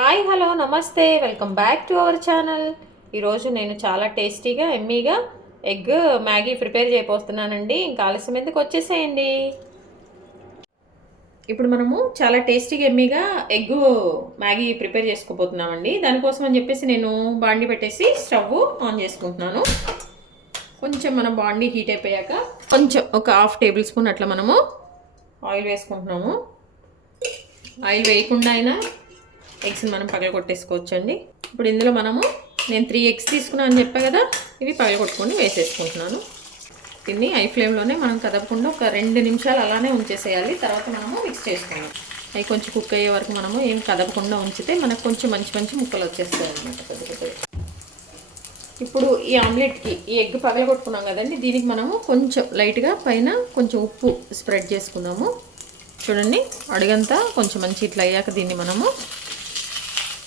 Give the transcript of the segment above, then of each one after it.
Hi hello నమస్తే welcome back to our channel. ఈరోజు నేను చాలా టేస్టీగా ఎమ్మీగా ఎగ్ మ్యాగీ ప్రిపేర్ చేయబోతున్నానండి. ఇంకా ఆలస్యం ఎందుకు వచ్చేసేయండి. ఇప్పుడు మనము చాలా టేస్టీగా ఎమ్మీగా ఎగ్ మ్యాగీ ప్రిపేర్ చేసుకోబోతున్నామండి. దానికోసం అని చెప్పేసి నేను బాండి పెట్టేసి స్టవ్ ఆన్ చేసుకుంటున్నాను. కొంచెం మన బాండి హీట్ అయిపోయాక కొంచెం ఒక హాఫ్ టేబుల్ స్పూన్ అట్లా మనము ఆయిల్ వేసుకుంటున్నాము. ఆయిల్ వేయకుండా అయినా ఎగ్స్ని మనం పగలగొట్టేసుకోవచ్చు అండి. ఇప్పుడు ఇందులో నేను 3 ఎగ్స్ తీసుకున్నాను అని చెప్పా కదా, ఇవి పగలగొట్టుకొని వేసేసుకుంటున్నాను. దీన్ని హై ఫ్లేమ్లోనే మనం కదపకుండా ఒక 2 నిమిషాలు అలానే ఉంచేసేయాలి. తర్వాత మిక్స్ చేసుకున్నాం. అవి కొంచెం కుక్ అయ్యే వరకు ఏం కదపకుండా ఉంచితే మనకు కొంచెం మంచి ముక్కలు వచ్చేస్తాయి అన్నమాట. కొద్దిగా ఇప్పుడు ఈ ఆమ్లెట్కి ఈ ఎగ్ పగలగొట్టుకున్నాం కదండి, దీనికి కొంచెం లైట్గా పైన కొంచెం ఉప్పు స్ప్రెడ్ చేసుకున్నాము. చూడండి, అడుగంతా కొంచెం ఇట్లా అయ్యాక దీన్ని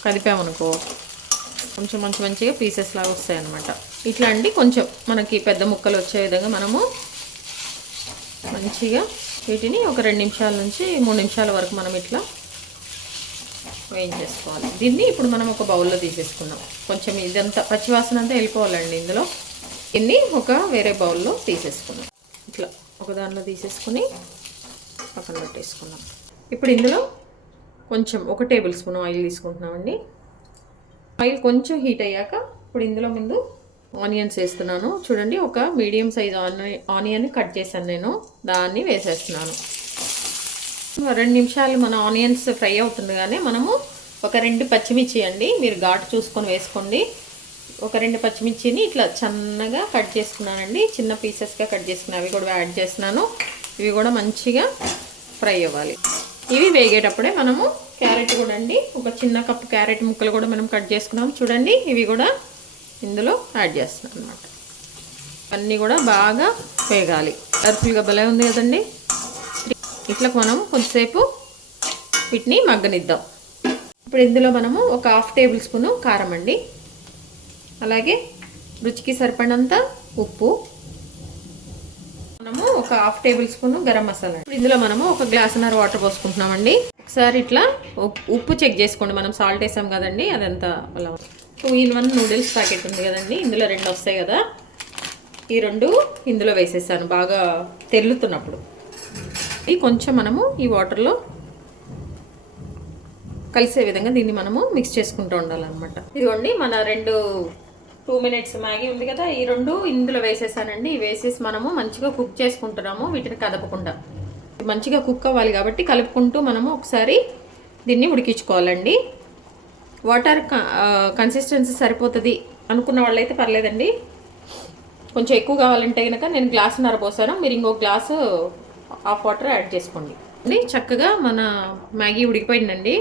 కదిపామనుకో కొంచెం మంచిగా పీసెస్ లాగా వస్తాయి అన్నమాట. ఇట్లా అండి కొంచెం మనకి పెద్ద ముక్కలు వచ్చే విధంగా మంచిగా వీటిని ఒక 2 నిమిషాల నుంచి 3 నిమిషాల వరకు ఇట్లా వేయించేసుకోవాలి. దీన్ని ఇప్పుడు ఒక బౌల్లో తీసేసుకుందాం. కొంచెం ఇదంతా పచ్చివాసన అంతా వెళ్ళిపోవాలండి ఇందులో. దీన్ని ఒక వేరే బౌల్లో తీసేసుకుందాం. ఇట్లా ఒక దానిలో తీసేసుకుని పక్కన పెట్టేసుకుందాం. ఇప్పుడు ఇందులో కొంచెం 1 టేబుల్ స్పూన్ ఆయిల్ తీసుకుంటున్నామండి. ఆయిల్ కొంచెం హీట్ అయ్యాక ఇప్పుడు ఇందులో ముందు ఆనియన్స్ వేస్తున్నాను. చూడండి, ఒక మీడియం సైజ్ ఆనియన్ కట్ చేశాను నేను, దాన్ని వేసేస్తున్నాను. 2 నిమిషాలు మన ఆనియన్స్ ఫ్రై అవుతుండగానే ఒక 2 పచ్చిమిర్చి అండి, మీరు ఘాటు చూసుకొని వేసుకోండి. ఒక 2 పచ్చిమిర్చిని ఇట్లా సన్నగా కట్ చేసుకున్నానండి, చిన్న పీసెస్గా కట్ చేసుకున్నాను. అవి కూడా యాడ్ చేస్తున్నాను. ఇవి కూడా మంచిగా ఫ్రై అవ్వాలి. ఇవి వేగేటప్పుడే క్యారెట్ కూడా అండి, ఒక చిన్న కప్పు క్యారెట్ ముక్కలు కూడా కట్ చేసుకున్నాం. చూడండి, ఇవి కూడా ఇందులో యాడ్ చేస్తున్నాం అన్నమాట. అన్నీ కూడా బాగా వేగాలి. కలర్ఫుల్గా భలే ఉంది కదండి. ఇట్లా కొంచెంసేపు వీటిని మగ్గనిద్దాం. ఇప్పుడు ఇందులో ఒక హాఫ్ టేబుల్ స్పూన్ కారం అండి, అలాగే రుచికి సరిపడినంత ఉప్పు, ఒక half table spoon garam masala. ఇందులో ఒక గ్లాసున్నర వాటర్ పోసుకుంటున్నామండి. ఒకసారి ఇట్లా ఉప్పు చెక్ చేసుకోండి. సాల్ట్ వేసాం కదండి, అదంతా అలా. 2-in-1 నూడిల్స్ ప్యాకెట్ ఉంది కదండి, ఇందులో 2 వస్తాయి కదా, ఈ 2 ఇందులో వేసేసాను బాగా తెల్లుతున్నప్పుడు. ఇది కొంచెం ఈ వాటర్లో కలిసే విధంగా దీన్ని మిక్స్ చేసుకుంటూ ఉండాలన్నమాట. ఇదిగోండి, మన 2 మినిట్స్ మ్యాగీ ఉంది కదా, ఈ 2 ఇందులో వేసేసానండి. వేసేసి మంచిగా కుక్ చేసుకుంటున్నాము, వీటిని కదపకుండా. మంచిగా కుక్ అవ్వాలి కాబట్టి కలుపుకుంటూ ఒకసారి దీన్ని ఉడికించుకోవాలండి. వాటర్ కన్సిస్టెన్సీ సరిపోతుంది అనుకున్న వాళ్ళైతే పర్లేదండి. కొంచెం ఎక్కువ కావాలంటే కనుక నేను గ్లాసున్నర పోసాను, మీరు ఇంకో గ్లాసు హాఫ్ వాటర్ యాడ్ చేసుకోండి. చక్కగా మన మ్యాగీ ఉడికిపోయిందండి,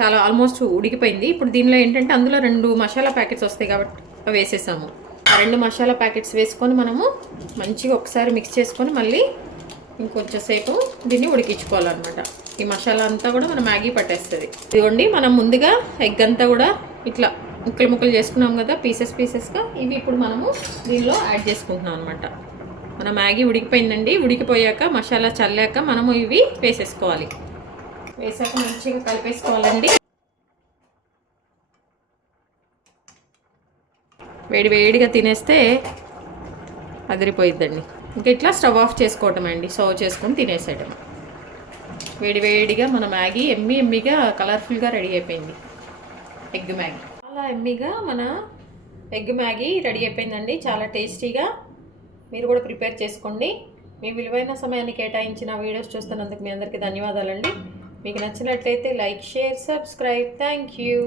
చాలా ఆల్మోస్ట్ ఉడికిపోయింది. ఇప్పుడు దీనిలో ఏంటంటే అందులో 2 మసాలా ప్యాకెట్స్ వస్తాయి కాబట్టి వేసేసాము. ఆ 2 మసాలా ప్యాకెట్స్ వేసుకొని మంచిగా ఒకసారి మిక్స్ చేసుకొని మళ్ళీ ఇంకొంచెం సేపు దీన్ని ఉడికించుకోవాలన్నమాట. ఈ మసాలా అంతా కూడా మన మ్యాగీ పట్టేస్తుంది. ఇదిగోండి, మనం ముందుగా ఎగ్ అంతా కూడా ఇట్లా ముక్కలు చేసుకున్నాం కదా, పీసెస్గా. ఇవి ఇప్పుడు దీనిలో యాడ్ చేసుకుంటున్నాం అనమాట. మన మ్యాగీ ఉడికిపోయిందండి. ఉడికిపోయాక మసాలా చల్లాక ఇవి వేసేసుకోవాలి. వేసాక మంచిగా కలిపేసుకోవాలండి. వేడిగా తినేస్తే అదిరిపోయిద్దండి. ఇంకా ఇట్లా స్టవ్ ఆఫ్ చేసుకోవటం అండి, సర్వ్ చేసుకొని తినేసేయటం. వేడిగా మన మ్యాగీ ఎమ్మీగా కలర్ఫుల్గా రెడీ అయిపోయింది. ఎగ్ మ్యాగీ చాలా ఎమ్మీగా మన ఎగ్ మ్యాగీ రెడీ అయిపోయిందండి, చాలా టేస్టీగా. మీరు కూడా ప్రిపేర్ చేసుకోండి. మీ విలువైన సమయాన్ని కేటాయించిన వీడియోస్ చూస్తున్నందుకు మీ అందరికీ ధన్యవాదాలండి. మీకు నచ్చినట్లయితే like, share, subscribe. Thank you.